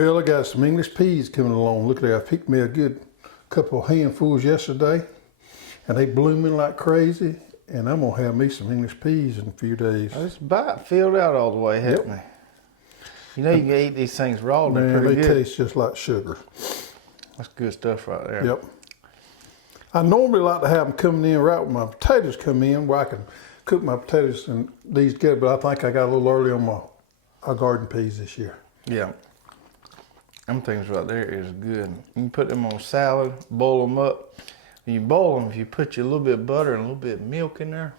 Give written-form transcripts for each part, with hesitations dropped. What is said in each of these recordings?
Well, I got some English peas coming along. Look at that. I picked me a good couple of handfuls yesterday, and they blooming like crazy. And I'm gonna have me some English peas in a few days. It's about filled out all the way, haven't they? You know you can eat these things raw and they're pretty they good. taste just like sugar. That's good stuff right there. Yep. I normally like to have them coming in right when my potatoes come in, where I can cook my potatoes and these together. But I think I got a little early on my garden peas this year. Yeah. Them things right there is good. You can put them on salad, boil them up. When you boil them, if you put a little bit of butter and a little bit of milk in there,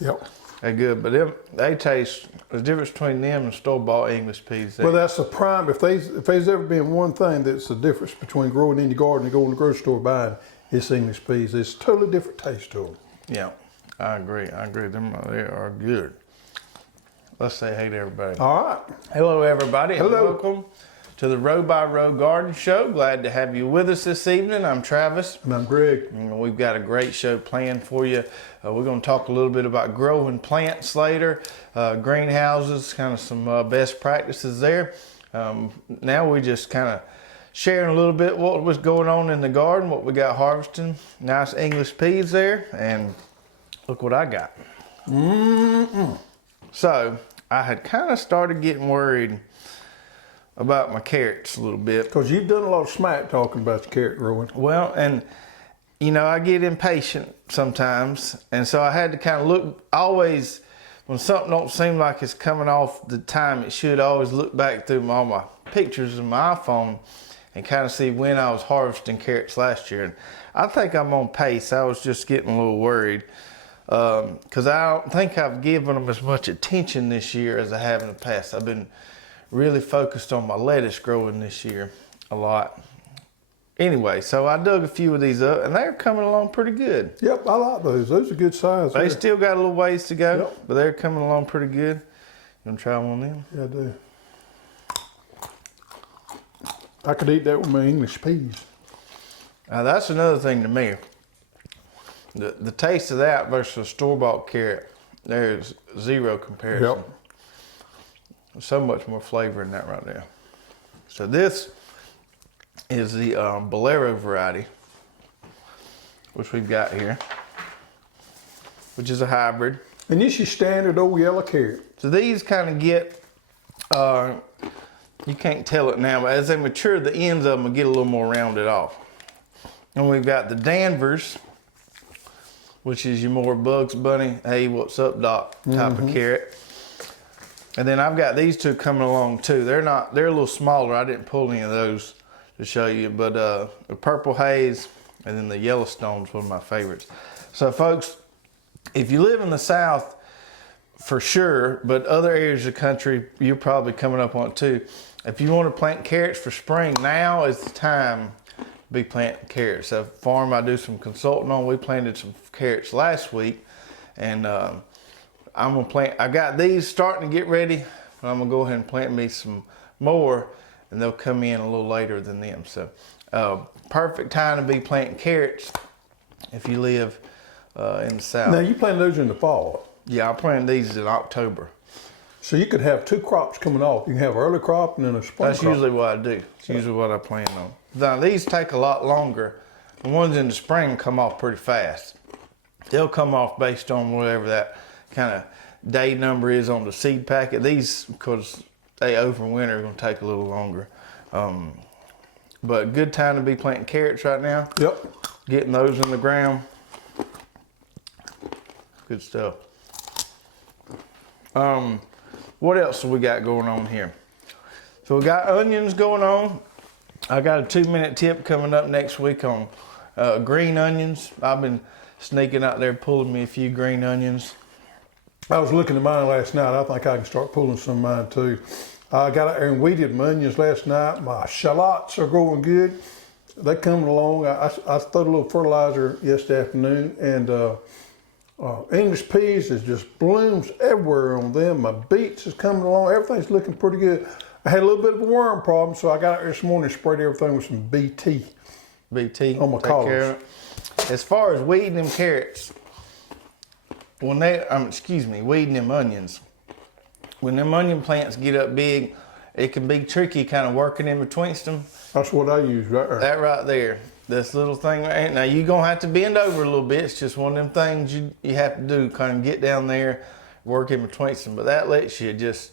Yep. they're good. But they taste, the difference between them and store-bought English peas. Well, that's the prime. If there's ever been one thing that's the difference between growing in your garden and going to the grocery store buying, it's English peas. It's a totally different taste to them. Yeah, I agree. Them right there are good. Let's say hey to everybody. All right. Hello, everybody. Hello. And welcome to the Row by Row Garden Show. Glad to have you with us this evening. I'm Travis. And I'm Greg. And we've got a great show planned for you. We're going to talk a little bit about growing plants later, greenhouses, kind of some best practices there. Now we just kind of sharing a little bit what was going on in the garden, what we got harvesting. Nice English peas there, and look what I got. So I had kind of started getting worried about my carrots a little bit. Because you've done a lot of smack talking about the carrot growing. Well, and you know, I get impatient sometimes, and so I had to kind of look, always, when something don't seem like it's coming off the time it should, I always look back through all my pictures of my iPhone and kind of see when I was harvesting carrots last year. And I think I'm on pace. I was just getting a little worried because I don't think I've given them as much attention this year as I have in the past. I've been really focused on my lettuce growing this year a lot. Anyway, so I dug a few of these up and they're coming along pretty good. Yep, I like those. Those are good size. They still got a little ways to go, Yep. but they're coming along pretty good. You want to try one of them? Yeah, I do. I could eat that with my English peas. Now that's another thing to me. The taste of that versus a store-bought carrot, there's zero comparison. Yep. So much more flavor in that right there. So this is the Bolero variety, which we've got here, which is a hybrid. And this is standard old yellow carrot. So these kind of get, you can't tell it now, but as they mature, the ends of them will get a little more rounded off. And we've got the Danvers, which is your more Bugs Bunny, hey, what's up, Doc type of carrot. And then I've got these two coming along too. They're a little smaller. I didn't pull any of those to show you, but the Purple Haze and then the Yellowstone's one of my favorites. So folks, if you live in the South, for sure, but other areas of the country, you're probably coming up on it too. If you want to plant carrots for spring, now is the time to be planting carrots. So farm I do some consulting on, we planted some carrots last week, and I'm gonna plant, I got these starting to get ready, but I'm gonna go ahead and plant me some more, and they'll come in a little later than them. So perfect time to be planting carrots if you live in the South. Now, you plant those in the fall. Yeah, I planted these in October. So you could have two crops coming off. You can have an early crop and then a spring That's crop. usually what I do. It's usually what I plan on. Now these take a lot longer. The ones in the spring come off pretty fast. They'll come off based on whatever that kind of day number is on the seed packet. These, because they overwinter, are going to take a little longer. But good time to be planting carrots right now. Yep. Getting those in the ground. Good stuff. What else have we got going on here? So we got onions going on. I got a 2-minute tip coming up next week on green onions. I've been sneaking out there pulling me a few green onions. I was looking at mine last night. I think I can start pulling some of mine too. I got out there and weeded my onions last night. My shallots are growing good. They're coming along. I threw a little fertilizer yesterday afternoon, and English peas is just blooms everywhere on them. My beets is coming along. Everything's looking pretty good. I had a little bit of a worm problem, so I got out there this morning and sprayed everything with some BT. BT. On my take care of collars. it. As far as weeding them carrots, when they, weeding them onions, when them onion plants get up big it can be tricky kind of working in betwixt them. That's what I use right there. That right there, this little thing right here. Now you're gonna have to bend over a little bit. It's just one of them things you have to do, kind of get down there, work in betwixt them. But that lets you just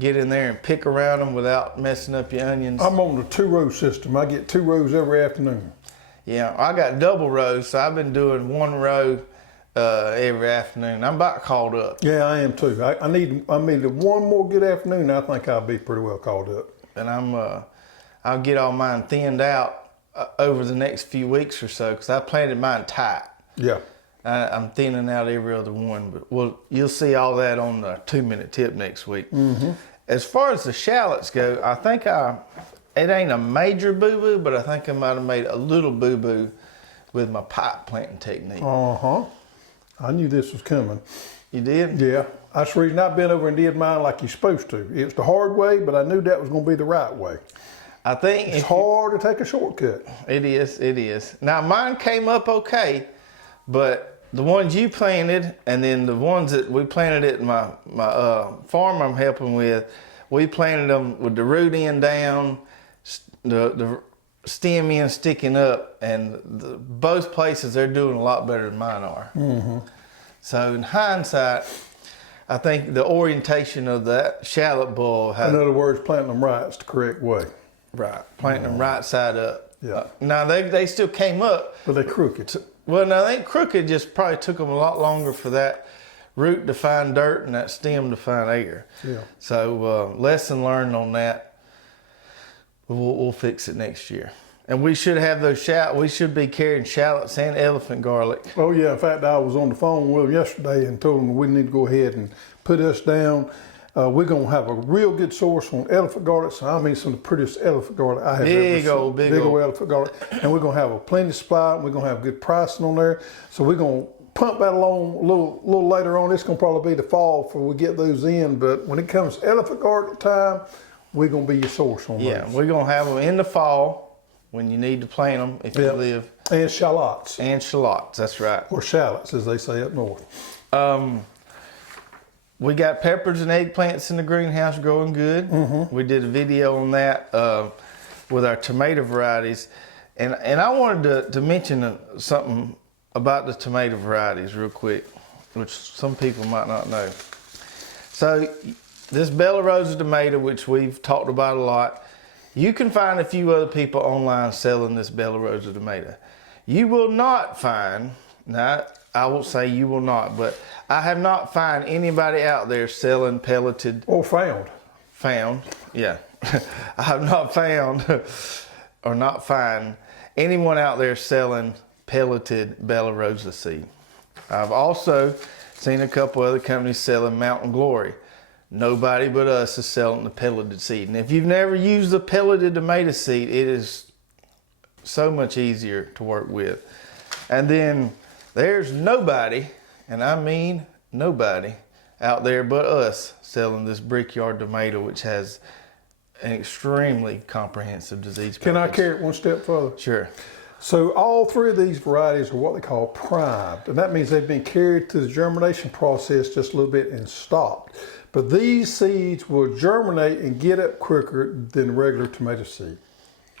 get in there and pick around them without messing up your onions. I'm on the 2-row system. I get 2 rows every afternoon. Yeah, I got double rows, so I've been doing 1 row every afternoon. I'm about caught up. Yeah, I am too. I need one more good afternoon. I think I'll be pretty well caught up. And I'll get all mine thinned out over the next few weeks or so, because I planted mine tight. Yeah. I'm thinning out every other one, but you'll see all that on the 2-minute tip next week. Mm-hmm. As far as the shallots go, I think it ain't a major boo-boo, but I think I might have made a little boo-boo with my pipe planting technique. Uh-huh. I knew this was coming. You did? Yeah. That's the reason I've been over and did mine like you're supposed to. It's the hard way, but I knew that was going to be the right way. I think it's hard to take a shortcut. It is. Now, mine came up okay, but the ones you planted and then the ones that we planted at my farm I'm helping with, we planted them with the root end down, the stem end sticking up, and both places they're doing a lot better than mine are. Mm-hmm. So in hindsight, I think the orientation of that shallot bulb in other words, planting them right is the correct way. Right, planting them right side up. Yeah. Now they still came up, but they're crooked. Well, no, they ain't crooked. Just probably took them a lot longer for that root to find dirt and that stem to find air. Yeah. So lesson learned on that. We'll fix it next year. And we should have those shallots. We should be carrying shallots and elephant garlic. Oh yeah. In fact, I was on the phone with them yesterday and told them we need to go ahead and put us down. We're gonna have a real good source on elephant garlic. So I mean, some of the prettiest elephant garlic I have big ever old, seen. Big old elephant garlic, and we're gonna have a plenty supply. And we're gonna have good pricing on there. So we're gonna pump that along a little later on. It's gonna probably be the fall before we get those in. But when it comes to elephant garlic time, we're gonna be your source on those. Yeah, we're gonna have them in the fall when you need to plant them if you live. And shallots. And shallots, that's right. Or shallots, as they say up north. We got peppers and eggplants in the greenhouse growing good. Mm-hmm. We did a video on that with our tomato varieties. And I wanted to mention something about the tomato varieties real quick, which some people might not know. So this Bella Rosa tomato, which we've talked about a lot, you can find a few other people online selling this Bella Rosa tomato. You will not find, now I won't say you will not, but I have not found anybody out there selling pelleted. Or found. Found, yeah. I have not found or not find anyone out there selling pelleted Bella Rosa seed. I've also seen a couple other companies selling Mountain Glory. Nobody but us is selling the pelleted seed. And if you've never used the pelleted tomato seed, it is so much easier to work with. And then there's nobody, and I mean nobody, out there but us selling this Brickyard tomato, which has an extremely comprehensive disease Can package. I carry it one step further? Sure. So all 3 of these varieties are what they call primed, and that means they've been carried through the germination process just a little bit and stopped. But these seeds will germinate and get up quicker than regular tomato seed.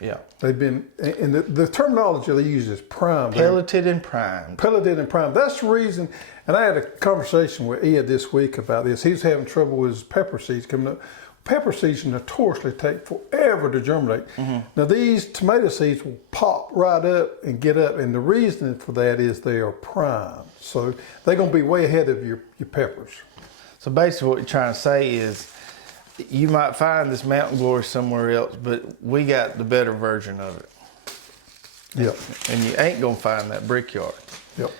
Yeah. They've been, and the terminology they use is primed. Pelleted and primed. Pelleted and primed. That's the reason, and I had a conversation with Ed this week about this. He's having trouble with his pepper seeds coming up. Pepper seeds notoriously take forever to germinate. Mm-hmm. Now these tomato seeds will pop right up and get up, and the reason for that is they are primed. So they're going to be way ahead of your peppers. So basically what you're trying to say is you might find this Mountain Glory somewhere else, but we got the better version of it. Yep. And you ain't going to find that Brickyard. Yep.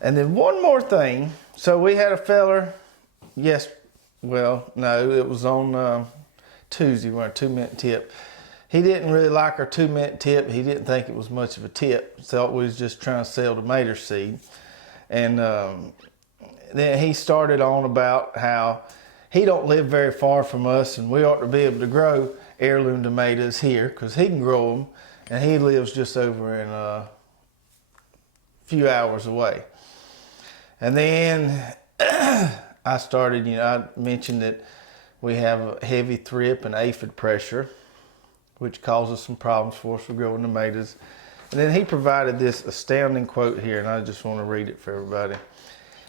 And then one more thing. So we had a feller, well, no, it was on Tuesday, we had a 2-minute tip. He didn't really like our 2-minute tip. He didn't think it was much of a tip. Thought we was just trying to sell tomato seed. And then he started on about how he don't live very far from us and we ought to be able to grow heirloom tomatoes here because he can grow them. And he lives just over in a few hours away. And then I started, I mentioned that we have a heavy thrip and aphid pressure, which causes some problems for us with growing tomatoes. And then he provided this astounding quote here, and I just want to read it for everybody.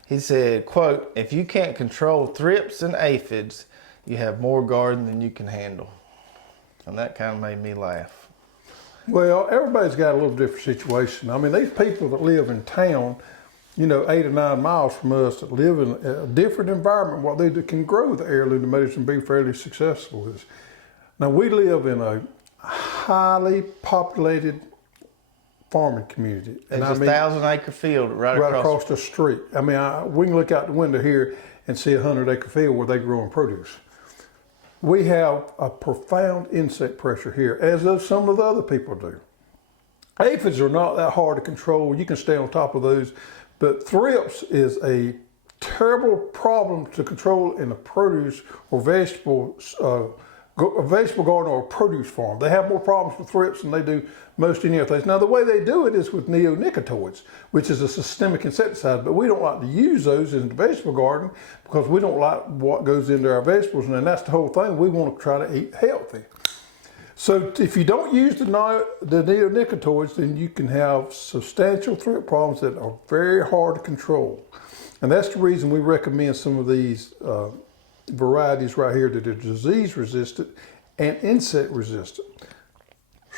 He said, quote, "If you can't control thrips and aphids, you have more garden than you can handle." And that kind of made me laugh. Well, everybody's got a little different situation. I mean, these people that live in town, 8 or 9 miles from us, that live in a different environment, what they can grow the heirloom tomatoes and be fairly successful with. Now, we live in a highly populated farming community. It's a 1,000-acre field right across the street. I mean, we can look out the window here and see a 100-acre field where they're growing produce. We have a profound insect pressure here, as does some of the other people do. Aphids are not that hard to control. You can stay on top of those, but thrips is a terrible problem to control in a produce or a vegetable garden or a produce farm. They have more problems with thrips than they do most any other things. Now, the way they do it is with neonicotinoids, which is a systemic insecticide, but we don't like to use those in the vegetable garden because we don't like what goes into our vegetables, and that's the whole thing. We want to try to eat healthy. So if you don't use the neonicotinoids, then you can have substantial thrip problems that are very hard to control. And that's the reason we recommend some of these varieties right here that are disease resistant and insect resistant.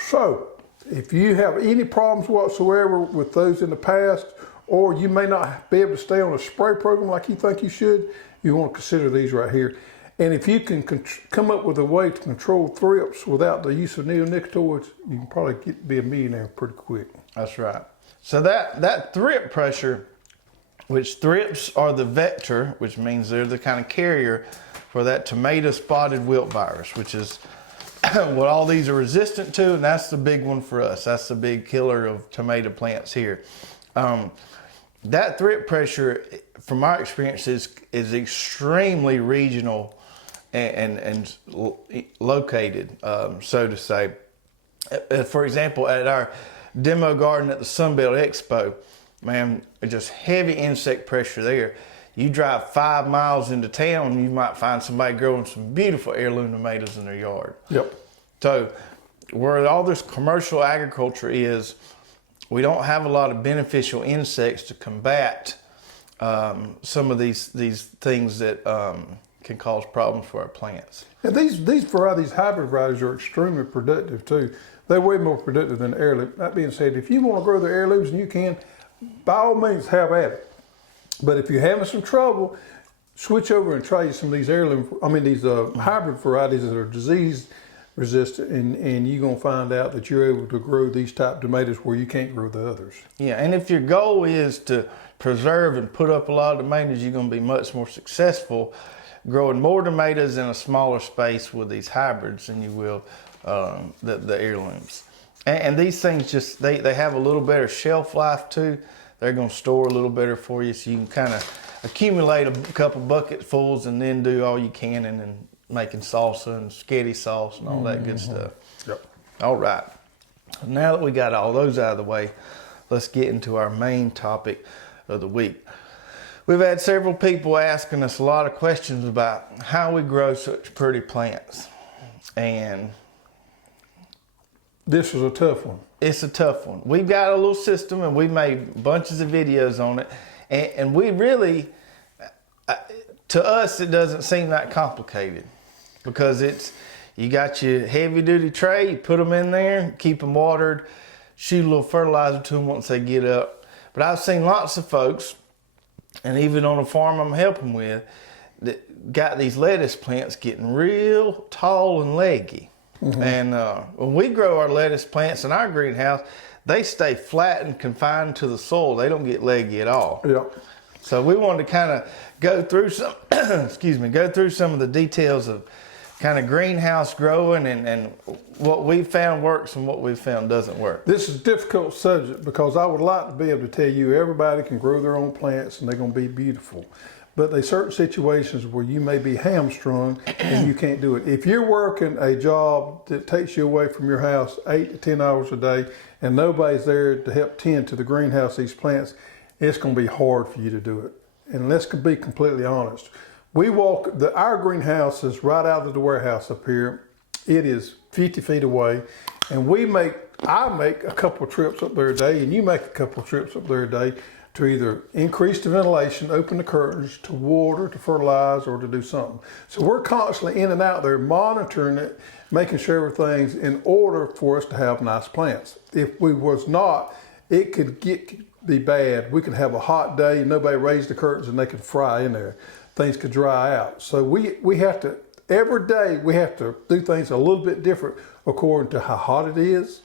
So if you have any problems whatsoever with those in the past, or you may not be able to stay on a spray program like you think you should, you want to consider these right here. And if you can come up with a way to control thrips without the use of neonicotinoids, you can probably be a millionaire pretty quick. That's right. So that thrip pressure, which thrips are the vector, which means they're the kind of carrier for that tomato spotted wilt virus, which is what all these are resistant to, and that's the big one for us. That's the big killer of tomato plants here. That thrip pressure, from our experience, is extremely regional and located, so to say. For example, at our demo garden at the Sunbelt Expo, man, just heavy insect pressure there. You drive 5 miles into town, you might find somebody growing some beautiful heirloom tomatoes in their yard. Yep. So where all this commercial agriculture is, we don't have a lot of beneficial insects to combat some of these things that can cause problems for our plants. And these varieties, hybrid varieties, are extremely productive too. They're way more productive than heirloom. That being said, if you want to grow the heirlooms and you can, by all means, have at it. But if you're having some trouble, switch over and try some of these hybrid varieties that are disease resistant, and you're gonna find out that you're able to grow these type of tomatoes where you can't grow the others. Yeah, and if your goal is to preserve and put up a lot of tomatoes, you're gonna be much more successful growing more tomatoes in a smaller space with these hybrids than you will the heirlooms. And these things just, they have a little better shelf life too. They're gonna store a little better for you, so you can kind of accumulate a couple bucketfuls and then do all you can, and then making salsa and spaghetti sauce and all that good stuff. Yep. All right. Now that we got all those out of the way, let's get into our main topic of the week. We've had several people asking us a lot of questions about how we grow such pretty plants. And this is a tough one. It's a tough one. We've got a little system, and we made bunches of videos on it. And we really, to us, it doesn't seem that complicated, because you got your heavy duty tray, you put them in there, keep them watered, shoot a little fertilizer to them once they get up. But I've seen lots of folks, and even on a farm I'm helping with, that got these lettuce plants getting real tall and leggy. Mm-hmm. And when we grow our lettuce plants in our greenhouse, they stay flat and confined to the soil. They don't get leggy at all. Yeah. So we wanted to kind of go through some, go through some of the details of kind of greenhouse growing and what we found works and what we found doesn't work. This is a difficult subject because I would like to be able to tell you everybody can grow their own plants and they're going to be beautiful. But there's certain situations where you may be hamstrung and you can't do it. If you're working a job that takes you away from your house 8 to 10 hours a day and nobody's there to help tend to the greenhouse, these plants, it's going to be hard for you to do it. And let's be completely honest. Our greenhouse is right out of the warehouse up here. It is 50 feet away, and I make a couple of trips up there a day, and you make a couple of trips up there a day to either increase the ventilation, open the curtains, to water, to fertilize, or to do something. So we're constantly in and out there monitoring it, making sure everything's in order for us to have nice plants. If we was not, it could be bad. We could have a hot day, nobody raised the curtains, and they could fry in there. Things could dry out. So we have to, every day we have to do things a little bit different according to how hot it is,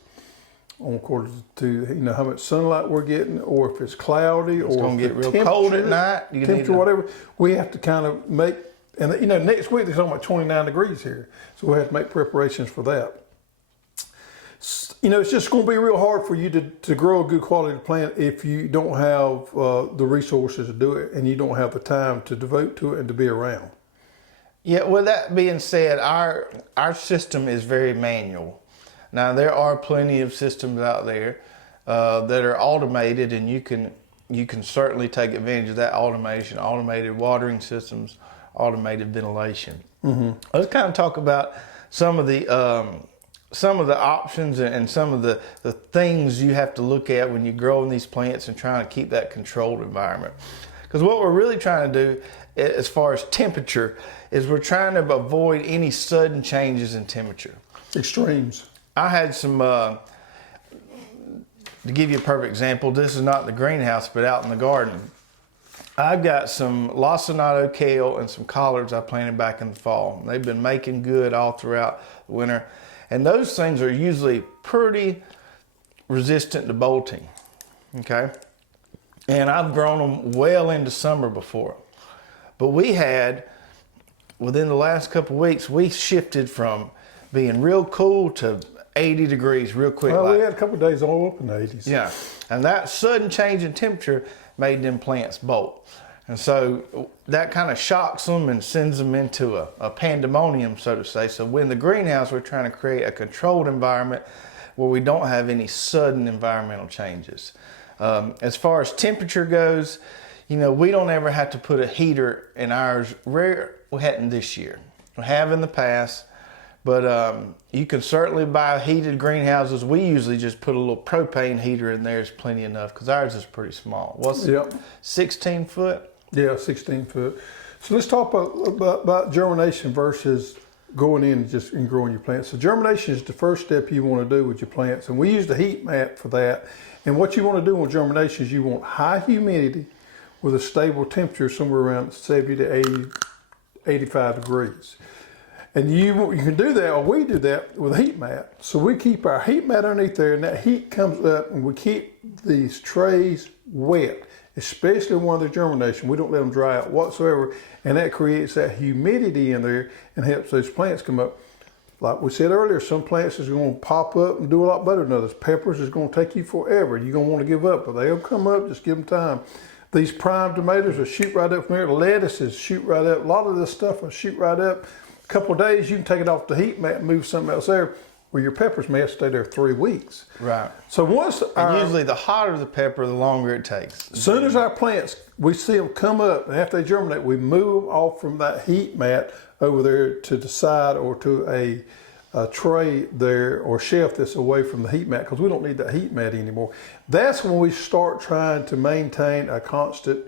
according to how much sunlight we're getting, or if it's cloudy, it's or going if to get real cold at night. Temperature, whatever. We have to kind of make, and next week there's only about 29 degrees here, so we have to make preparations for that. It's just going to be real hard for you to grow a good quality plant if you don't have the resources to do it, and you don't have the time to devote to it and to be around. Yeah, with that being said, our system is very manual. Now, there are plenty of systems out there that are automated, and you can certainly take advantage of that automation, automated watering systems, automated ventilation. Mm-hmm. Let's kind of talk about some of the options and some of the things you have to look at when you're growing these plants and trying to keep that controlled environment. Because what we're really trying to do as far as temperature is we're trying to avoid any sudden changes in temperature. Extremes. I had some, to give you a perfect example, this is not the greenhouse, but out in the garden. I've got some lacinato kale and some collards I planted back in the fall. They've been making good all throughout the winter. And those things are usually pretty resistant to bolting, okay? And I've grown them well into summer before. But within the last couple of weeks, we shifted from being real cool to 80 degrees real quick. Well, we had a couple of days all up in the 80s. Yeah, and that sudden change in temperature made them plants bolt. And so that kind of shocks them and sends them into a pandemonium, so to say. So when the greenhouse, we're trying to create a controlled environment where we don't have any sudden environmental changes. As far as temperature goes, we don't ever have to put a heater in ours. We hadn't this year. We have in the past, but you can certainly buy heated greenhouses. We usually just put a little propane heater in there. Is plenty enough because ours is pretty small. What's it? 16 foot? Yeah, 16 foot. So let's talk about germination versus going in and growing your plants. So germination is the first step you want to do with your plants, and we use the heat mat for that. And what you want to do with germination is you want high humidity with a stable temperature somewhere around 70 to 80, 85 degrees. And you can do that, or we do that with a heat mat. So we keep our heat mat underneath there, and that heat comes up, and we keep these trays wet, especially when they're germination. We don't let them dry out whatsoever, and that creates that humidity in there and helps those plants come up. Like we said earlier, some plants is going to pop up and do a lot better than others. Peppers is going to take you forever. You're going to want to give up, but they'll come up. Just give them time. These prime tomatoes will shoot right up from there. Lettuces shoot right up. A lot of this stuff will shoot right up. A couple of days, you can take it off the heat mat and move something else there. Well, your peppers may have to stay there 3 weeks. Right. So usually the hotter the pepper, the longer it takes. As soon as our plants, we see them come up, and after they germinate, we move them off from that heat mat over there to the side or to a tray there or shelf that's away from the heat mat, because we don't need that heat mat anymore. That's when we start trying to maintain a constant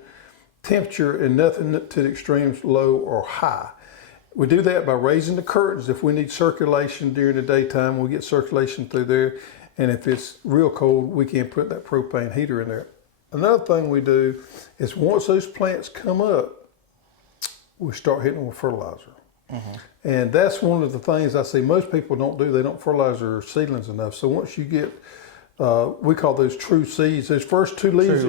temperature and nothing to the extremes low or high. We do that by raising the curtains. If we need circulation during the daytime, we get circulation through there. And if it's real cold, we can put that propane heater in there. Another thing we do is once those plants come up, we start hitting them with fertilizer. Mm-hmm. And that's one of the things I see most people don't do. They don't fertilize their seedlings enough. So once you get, we call those true seeds, those first two leaves.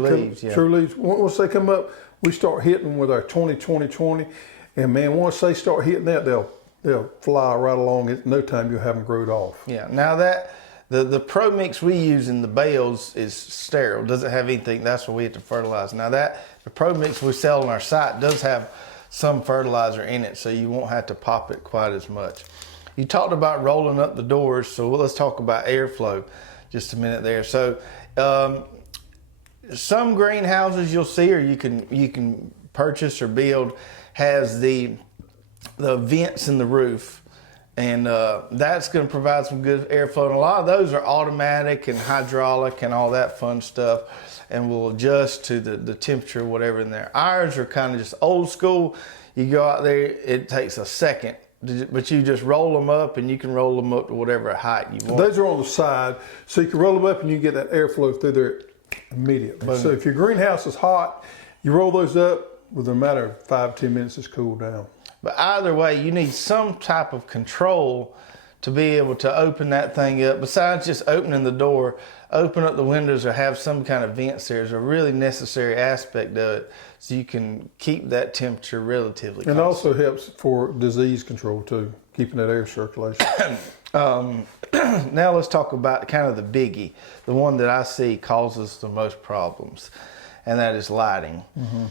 True leaves. Once they come up, we start hitting them with our 20-20-20. And man, once they start hitting that, they'll fly right along. In no time you'll have them growed off. Yeah. Now that the Pro Mix we use in the bales is sterile. Doesn't have anything. That's what we have to fertilize. Now the Pro Mix we sell on our site does have some fertilizer in it, so you won't have to pop it quite as much. You talked about rolling up the doors, so let's talk about airflow just a minute there. So some greenhouses you'll see, or you can purchase or build, has the vents in the roof. And that's going to provide some good airflow. And a lot of those are automatic and hydraulic and all that fun stuff, and will adjust to the temperature, whatever in there. Ours are kind of just old school. You go out there, it takes a second, but you just roll them up, and you can roll them up to whatever height you want. Those are on the side, so you can roll them up and you get that airflow through there immediately. Boom. So if your greenhouse is hot, you roll those up, within a matter of 5 to 10 minutes, it's cooled down. But either way, you need some type of control to be able to open that thing up. Besides just opening the door, open up the windows or have some kind of vents there is a really necessary aspect of it, so you can keep that temperature relatively constant. And also helps for disease control too, keeping that air circulation. Now let's talk about kind of the biggie, the one that I see causes the most problems, and that is lighting. Mm-hmm.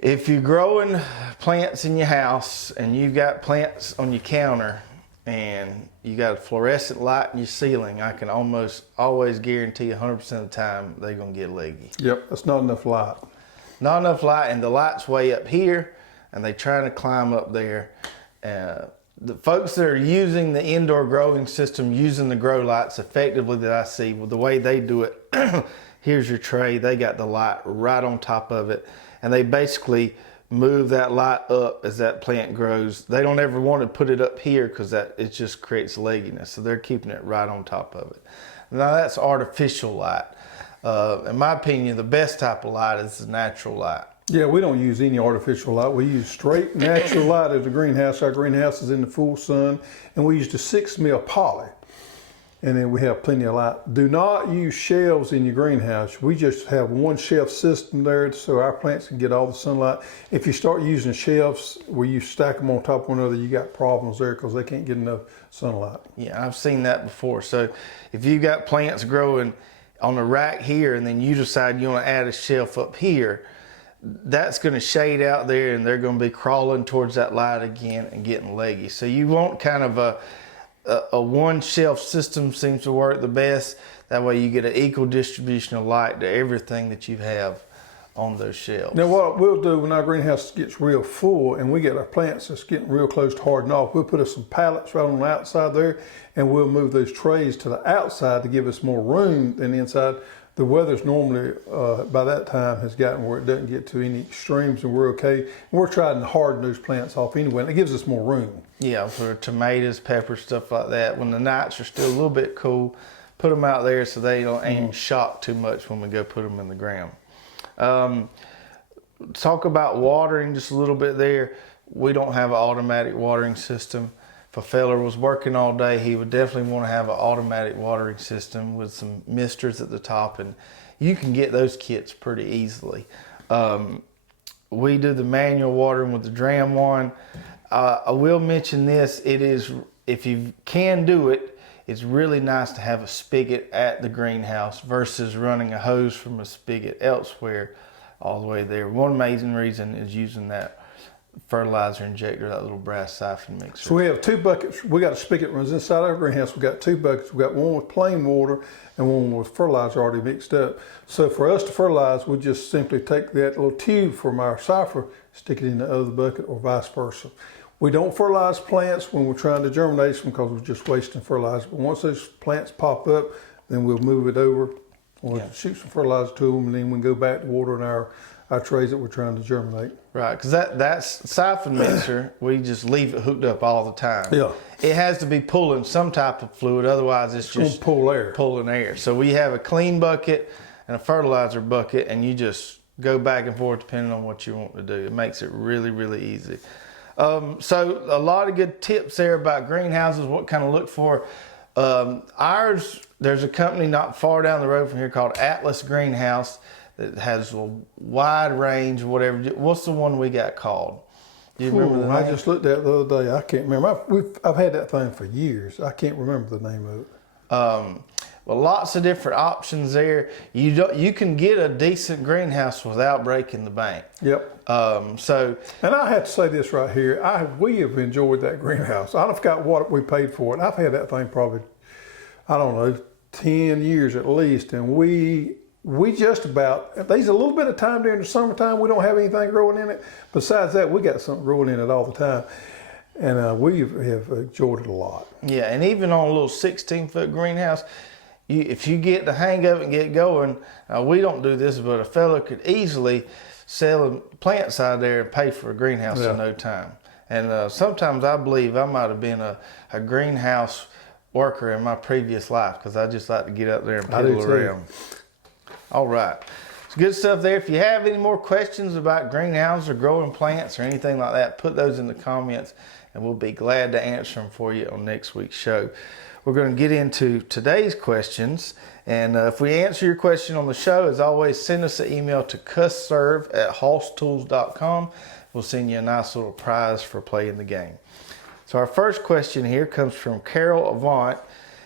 If you're growing plants in your house and you've got plants on your counter and you got a fluorescent light in your ceiling, I can almost always guarantee 100% of the time they're going to get leggy. Yep, that's not enough light. Not enough light, and the light's way up here, and they're trying to climb up there. The folks that are using the indoor growing system, using the grow lights effectively that I see, well, the way they do it, here's your tray, they got the light right on top of it. And they basically move that light up as that plant grows. They don't ever want to put it up here because it just creates legginess. So they're keeping it right on top of it. Now that's artificial light. In my opinion, the best type of light is the natural light. Yeah, we don't use any artificial light. We use straight natural light at the greenhouse. Our greenhouse is in the full sun, and we use the 6 mil poly. And then we have plenty of light. Do not use shelves in your greenhouse. We just have one shelf system there so our plants can get all the sunlight. If you start using shelves where you stack them on top of one another, you got problems there because they can't get enough sunlight. Yeah, I've seen that before. So if you've got plants growing on a rack here and then you decide you want to add a shelf up here, that's going to shade out there and they're going to be crawling towards that light again and getting leggy. So you want kind of a one shelf system seems to work the best. That way you get an equal distribution of light to everything that you have on those shelves. Now what we'll do when our greenhouse gets real full and we get our plants that's getting real close to hardening off, we'll put some pallets right on the outside there, and we'll move those trays to the outside to give us more room than the inside. The weather's normally, by that time, has gotten where it doesn't get to any extremes and we're okay. And we're trying to harden those plants off anyway, and it gives us more room. Yeah, for tomatoes, peppers, stuff like that. When the nights are still a little bit cool, put them out there so they don't ain't shocked too much when we go put them in the ground. Talk about watering just a little bit there. We don't have an automatic watering system. If a fella was working all day, he would definitely want to have an automatic watering system with some misters at the top, and you can get those kits pretty easily. We do the manual watering with the dram one. I will mention this, it is, if you can do it, it's really nice to have a spigot at the greenhouse versus running a hose from a spigot elsewhere all the way there. One amazing reason is using that fertilizer injector, that little brass siphon mixer. So we have 2 buckets. We got a spigot runs inside our greenhouse. We got 2 buckets. We got one with plain water and one with fertilizer already mixed up. So for us to fertilize, we just simply take that little tube from our siphon, stick it in the other bucket, or vice versa. We don't fertilize plants when we're trying to germinate them because we're just wasting fertilizer. But once those plants pop up, then we'll move it over, or shoot some fertilizer to them, and then we can go back to watering our trays that we're trying to germinate. Right, because that's siphon mixer, we just leave it hooked up all the time. Yeah. It has to be pulling some type of fluid, otherwise it's just pulling air. So we have a clean bucket and a fertilizer bucket, and you just go back and forth depending on what you want to do. It makes it really, really easy. So a lot of good tips there about greenhouses, what kind of look for. Ours, there's a company not far down the road from here called Atlas Greenhouse that has a wide range, whatever. What's the one we got called? Do you remember the name? I just looked at it the other day. I can't remember. I've had that thing for years. I can't remember the name of it. Well, lots of different options there. You can get a decent greenhouse without breaking the bank. Yep. And I have to say this right here. We have enjoyed that greenhouse. I forgot what we paid for it. I've had that thing probably, I don't know, 10 years at least, and we we just about, there's a little bit of time during the summertime we don't have anything growing in it. Besides that, we got something growing in it all the time. And we have enjoyed it a lot. Yeah, and even on a little 16-foot greenhouse, if you get the hang of it and get going, we don't do this, but a fellow could easily sell plants out there and pay for a greenhouse in no time. And sometimes I believe I might have been a greenhouse worker in my previous life, because I just like to get up there and piddle around. All right. It's good stuff there. If you have any more questions about greenhouses or growing plants or anything like that, put those in the comments and we'll be glad to answer them for you on next week's show. We're going to get into today's questions. And if we answer your question on the show, as always, send us an email to cusserve@hosstools.com. We'll send you a nice little prize for playing the game. So our first question here comes from Carol Avant,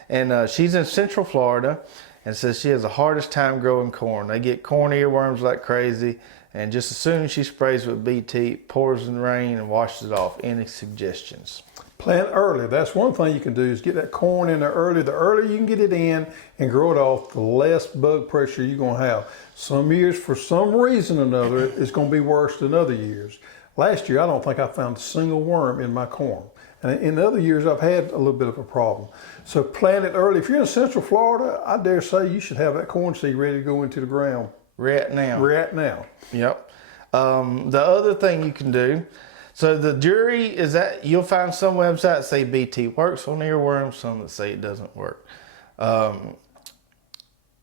and she's in Central Florida, and says she has the hardest time growing corn. They get corn earworms like crazy, and just as soon as she sprays with BT, it pours in the rain and washes it off. Any suggestions? Plant early. That's one thing you can do, is get that corn in there early. The earlier you can get it in and grow it off, the less bug pressure you're going to have. Some years, for some reason or another, it's going to be worse than other years. Last year, I don't think I found a single worm in my corn. And in other years, I've had a little bit of a problem. So plant it early. If you're in Central Florida, I dare say you should have that corn seed ready to go into the ground. Right now. Right now. Yep. The other thing you can do, so the jury is that you'll find some websites say BT works on earworms, some that say it doesn't work.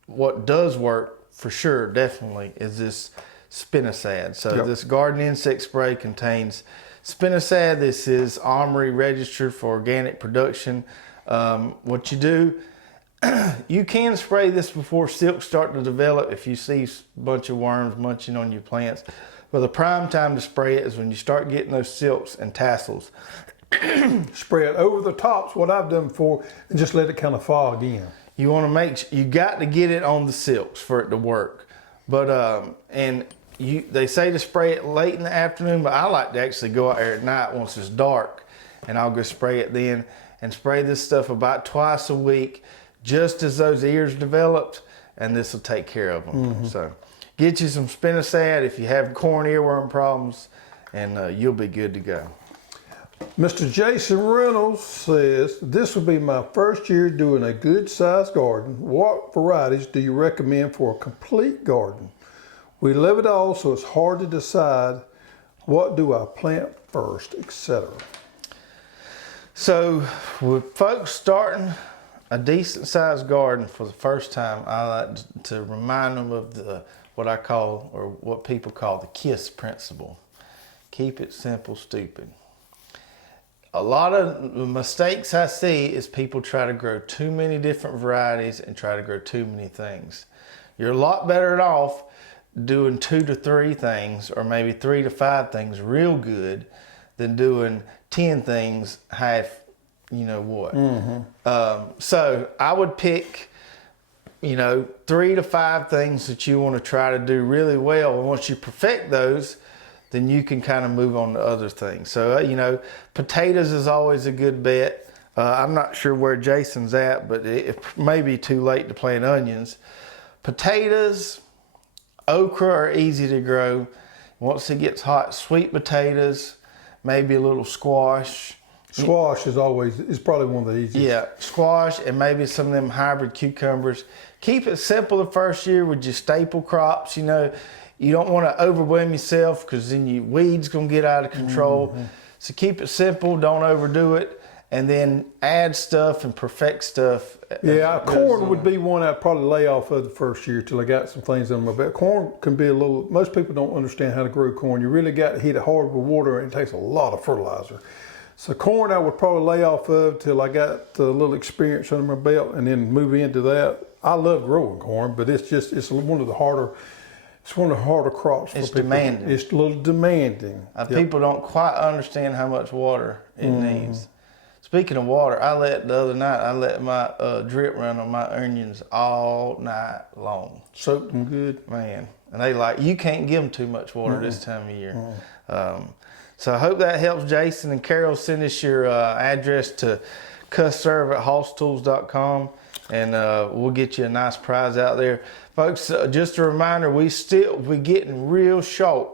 What does work for sure, definitely, is this spinosad. So this garden insect spray contains spinosad. This is Armory registered for organic production. What you do, you can spray this before silks start to develop if you see a bunch of worms munching on your plants. But the prime time to spray it is when you start getting those silks and tassels. Spray it over the tops, what I've done before, and just let it kind of fog in. You want to you got to get it on the silks for it to work. But, they say to spray it late in the afternoon, but I like to actually go out there at night once it's dark, and I'll go spray it then, and spray this stuff about twice a week, just as those ears developed, and this will take care of them. So get you some spinosad if you have corn earworm problems, and you'll be good to go. Mr. Jason Reynolds says, this will be my first year doing a good sized garden. What varieties do you recommend for a complete garden? We live it all, so it's hard to decide what do I plant first, etc. So with folks starting a decent sized garden for the first time, I like to remind them of what I call, or what people call, the KISS principle. Keep it simple, stupid. A lot of the mistakes I see is people try to grow too many different varieties and try to grow too many things. You're a lot better off doing 2 to 3 things, or maybe 3 to 5 things real good, than doing 10 things half, you know what. So I would pick, 3 to 5 things that you want to try to do really well. And once you perfect those, then you can kind of move on to other things. So, potatoes is always a good bet. I'm not sure where Jason's at, but it may be too late to plant onions. Potatoes, okra are easy to grow. Once it gets hot, sweet potatoes, maybe a little squash. Squash is probably one of the easiest. Yeah, squash, and maybe some of them hybrid cucumbers. Keep it simple the first year with your staple crops. You don't want to overwhelm yourself, because then your weeds gonna get out of control. So keep it simple, don't overdo it, and then add stuff and perfect stuff. Yeah, corn would be one I'd probably lay off of the first year till I got some things on my bed. Corn can be most people don't understand how to grow corn. You really got to hit it hard with water, and it takes a lot of fertilizer. So corn I would probably lay off of till I got a little experience under my belt, and then move into that. I love growing corn, but it's one of the harder crops for people. It's demanding. It's a little demanding. People don't quite understand how much water it needs. Speaking of water, the other night I let my drip run on my onions all night long. Soaked them good. Man, and you can't give them too much water this time of year. So I hope that helps, Jason. And Carol, send us your address to cusserve@hosstools.com. and we'll get you a nice prize out there, folks. Just a reminder, we getting real short.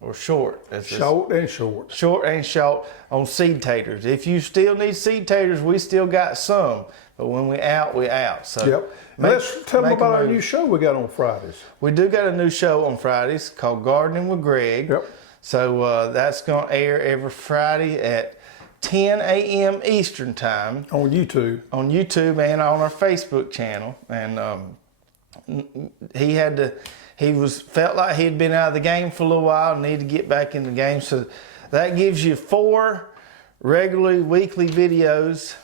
Or short. Short and short. Short and short on seed taters. If you still need seed taters, we still got some. But when we out, we out. So yep. Let's tell them about our new show we got on Fridays. We do got a new show on Fridays called Gardening with Greg. Yep. So that's going to air every Friday at 10 a.m. Eastern time. On YouTube. On YouTube and on our Facebook channel. And he felt like he'd been out of the game for a little while and needed to get back in the game. So that gives you 4 regularly weekly videos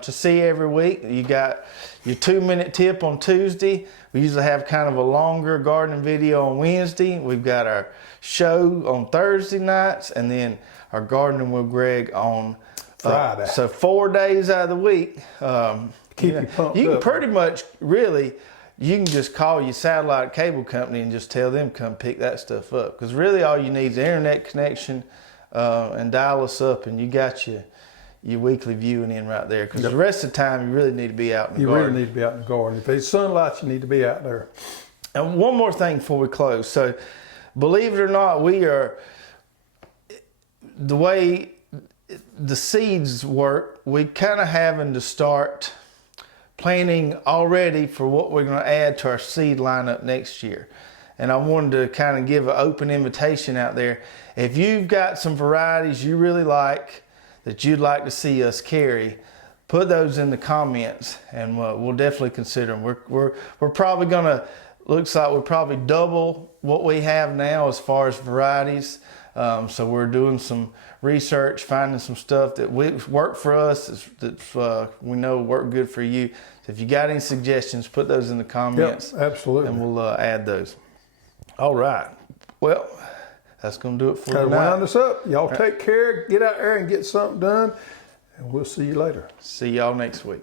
to see every week. You got your 2-minute tip on Tuesday. We usually have kind of a longer gardening video on Wednesday. We've got our show on Thursday nights, and then our Gardening with Greg on Friday. So 4 days out of the week. Keep you pumped You can up. pretty much really. You can just call your satellite cable company and just tell them come pick that stuff up. Because really all you need is internet connection and dial us up, and you got your weekly viewing in right there. Because the rest of the time you really need to be out in the garden. You really need to be out in the garden. If there's sunlight, you need to be out there. And one more thing before we close. So believe it or not, we are, the way the seeds work, we kind of having to start planning already for what we're going to add to our seed lineup next year. And I wanted to kind of give an open invitation out there. If you've got some varieties you really like that you'd like to see us carry, put those in the comments, and we'll definitely consider them. We're probably going to, looks like we're probably double what we have now as far as varieties. So we're doing some research, finding some stuff that work for us, that we know work good for you. So if you got any suggestions, put those in the comments. Yep, absolutely. And we'll add those. All right. Well, that's going to do it for Gotta tonight. wind us up. Y'all take care. Get out there and get something done. And we'll see you later. See y'all next week.